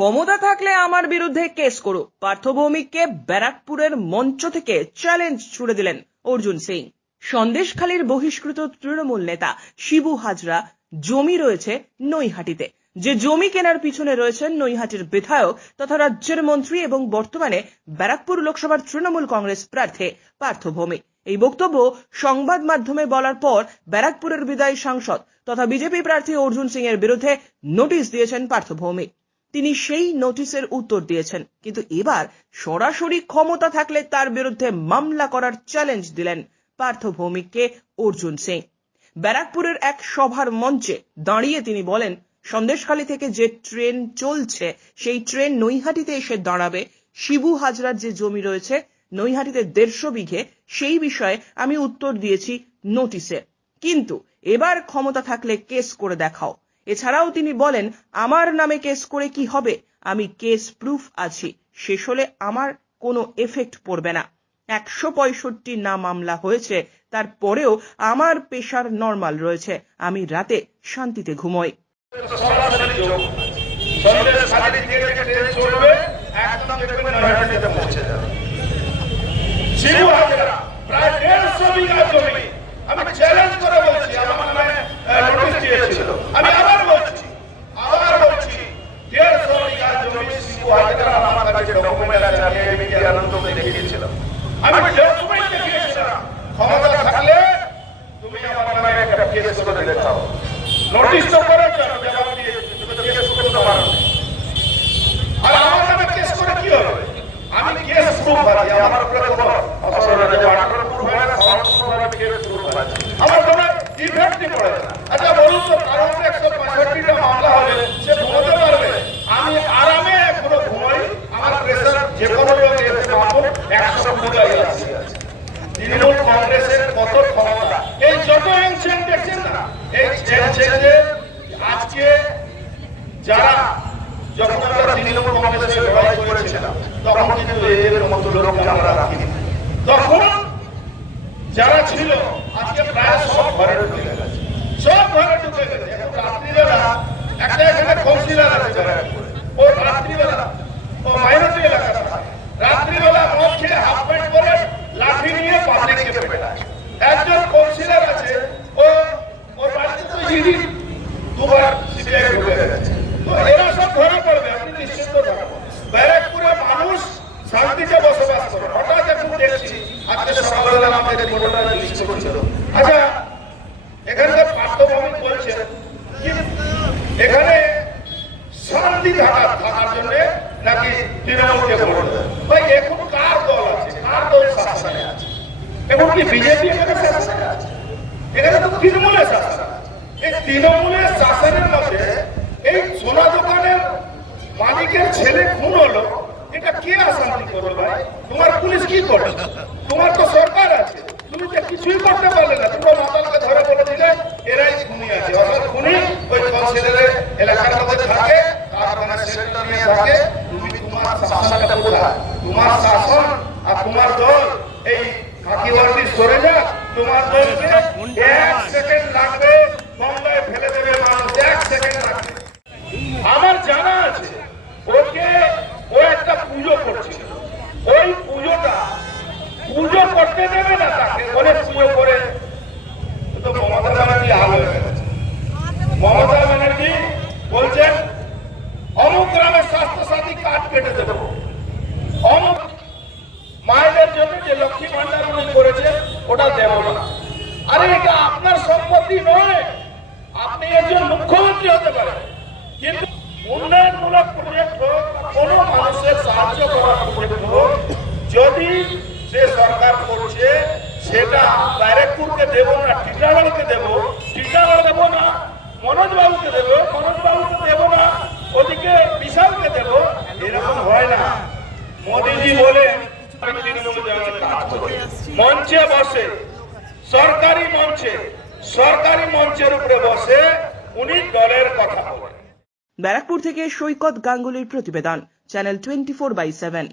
ক্ষমতা থাকলে আমার বিরুদ্ধে কেস করো, পার্থ ভৌমিককে ব্যারাকপুরের মঞ্চ থেকে চ্যালেঞ্জ ছুড়ে দিলেন অর্জুন সিং। সন্দেশখালীর বহিষ্কৃত তৃণমূল নেতা শিবু হাজরা জমি রয়েছে নৈহাটিতে, যে জমি কেনার পিছনে রয়েছেন নৈহাটির বিধায়ক তথা রাজ্যের মন্ত্রী এবং বর্তমানে ব্যারাকপুর লোকসভার তৃণমূল কংগ্রেস প্রার্থী পার্থ ভৌমিক। এই বক্তব্য সংবাদ মাধ্যমে বলার পর ব্যারাকপুরের বিদায়ী সাংসদ তথা বিজেপি প্রার্থী অর্জুন সিং এর বিরুদ্ধে নোটিশ দিয়েছেন পার্থ ভৌমিক। তিনি সেই নোটিশের উত্তর দিয়েছেন, কিন্তু এবার সরাসরি ক্ষমতা থাকলে তার বিরুদ্ধে মামলা করার চ্যালেঞ্জ দিলেন পার্থ ভৌমিককে অর্জুন সিং। ব্যারাকপুরের এক সভার মঞ্চে দাঁড়িয়ে তিনি বলেন, সন্দেশখালী থেকে যে ট্রেন চলছে সেই ট্রেন নৈহাটিতে এসে দাঁড়াবে। শিবু হাজরার যে জমি রয়েছে নৈহাটিতে 150 বিঘে, সেই বিষয়ে আমি উত্তর দিয়েছি নোটিশে, কিন্তু এবার ক্ষমতা থাকলে কেস করে দেখাও। এছাড়াও তিনি বলেন, আমার নামে কেস করে কি হবে, আমি কেস প্রুফ আছি, শেষ হলে আমার কোনো এফেক্ট পড়বে না। 165 না মামলা হয়েছে, তারপরেও আমার প্রেশার নরমাল রয়েছে, আমি রাতে শান্তিতে ঘুমোই। আমি চ্যালেঞ্জ করে বলছি, আমার নামে নোটিশ দিয়েছিল, আমি আবার বলছি 150 বিঘা জমি শিবু হাজরা আমার কাছে ডকুমেন্ট আছে, আমি এবিপি আনন্দকে দেখিয়েছিলাম, আমি ডকুমেন্ট দেখিয়েছিলাম। ক্ষমতা থাকলে তুমি আমার নামে একটা কেস করে দেখাও। নোটিশ তো করেছো, আমি জবাব দিয়েছি, তুমি তো কেস করতে পারো না। আর আমার নামে কেস করে কি হবে? আমি কেস প্রুফ আছি, আমার উপরে কোনো অসুবিধা নেই, আঠারো প্রুফ হয় না, আমার কোনো ইফেক্টই পড়ে না। আচ্ছা বলুন তো, কারো 165টা মামলা হলে সে ঘুমোতে পারবে? আমি আরামে এখনো ঘুমাই, আমার প্রেসার যে কোনো লোক এসে মামুন 100 ফুটাই আছে। তৃণমূল কংগ্রেসের কত ক্ষমতা, এই যত এনচেঞ্জ দেখছেন না, এই এনচেঞ্জে আজকে যারা, যখন আমরা তৃণমূল কংগ্রেসের লড়াই করেছিলাম তখন কিন্তু এদের মতো লোককে আমরা রাখিনি। তখন যারা ছিল আজকে প্রায় সব ঘরে ঢুকে গেছে, সব ঘরে ঢুকে গেছে। এখন রাত্রিবেলা একটা এখানে কাউন্সিলর আছে, ও রাত্রিবেলা ও মাইনরিটি এলাকা থাকে, রাত্রিবেলা মদ খেয়ে হাফ প্যান্ট করে লাঠি নিয়ে পাবলিককে পেটায়। একজন কাউন্সিলর আছে, ও ওর বাড়িতে তো ইডি দুবার সিবিআই ঢুকে গেছে। তো এরা সব ধরা পড়বে, আপনি নিশ্চিন্ত থাকবেন। ব্যারাকপুরে মানুষ শান্তিতে বসবাস করে। হঠাৎ এখন দেখছি আজকে সকালবেলা আমাদের রিপোর্টার লিস্ট করছিল। আচ্ছা, এখানকার পার্থ ভৌমিক বলছেন কি এখানে শান্তি থাকার জন্য নাকি তৃণমূলকে ভোট দেয়। ভাই, এখন কার দল আছে, কার দল শাসনে আছে? এখন কি বিজেপি এখানে শাসনে আছে? এখানে তো তৃণমূলের শাসন আছে। এই তৃণমূলের শাসনের মধ্যে এই সোনা দোকানের মালিকের ছেলে খুন হলো, এটা কে অশান্তি করবে ভাই? তোমার পুলিশ কি করবে? তোমার তো সরকার আছে, তুমি তো কিছুই করতে পারলে না। তোমরা মাতালকে ধরে বলে দিলে এরাই খুনি আছে, অসল খুনি ওই কাউন্সিলরের এলাকার মধ্যে থাকে, তার মানে সেক্টর নিয়ে থাকে। তুমি তোমার শাসনটা কোথায়? তোমার শাসন আর তোমার দল এই কাকিওয়ার্ডি সরে যাক, তোমার দলকে 1 সেকেন্ড লাগবে গঙ্গায় ফেলে দেবে মানুষ, 1 সেকেন্ড লাগবে। আমার জানা আছে ওকে, ও একটা পুজো করছিল, ওই পুজো করতে দেবে না তাকে, বলে পুজো করে তো মমতা ব্যানার্জি হাল হয়ে গেছে। মমতা ব্যানার্জি বলছেন অমুক গ্রামের স্বাস্থ্য সাথী কার্ড কেটে দেবো, অমুক মায়েদের জন্য যে লক্ষ্মী ভান্ডার উনি করেছেন ওটা দেব না। আরে এটা আপনার সম্পত্তি নয়, আপনি একজন মুখ্যমন্ত্রী হতে পারেন, কিন্তু উন্নয়নমূলক প্রজেক্ট হোক, কোনো মানুষের সাহায্য করার প্রজেক্ট হোক, যদি যে সরকার করছে সেটা ব্যারাকপুরকে দেব না, টিটাগড়কে দেব, টিটাগড় দেব না, মনোজ বাবুকে দেব, মনোজ বাবুকে দেব না, ওদিকে বিশালকে দেব, এরকম হয় না। মোদীজি বলেন মঞ্চে বসে, সরকারি মঞ্চের উপরে বসে উনি দলের কথা বলেন। ব্যারাকপুর থেকে সৈকত গাঙ্গুলির প্রতিবেদন, চ্যানেল 24/7।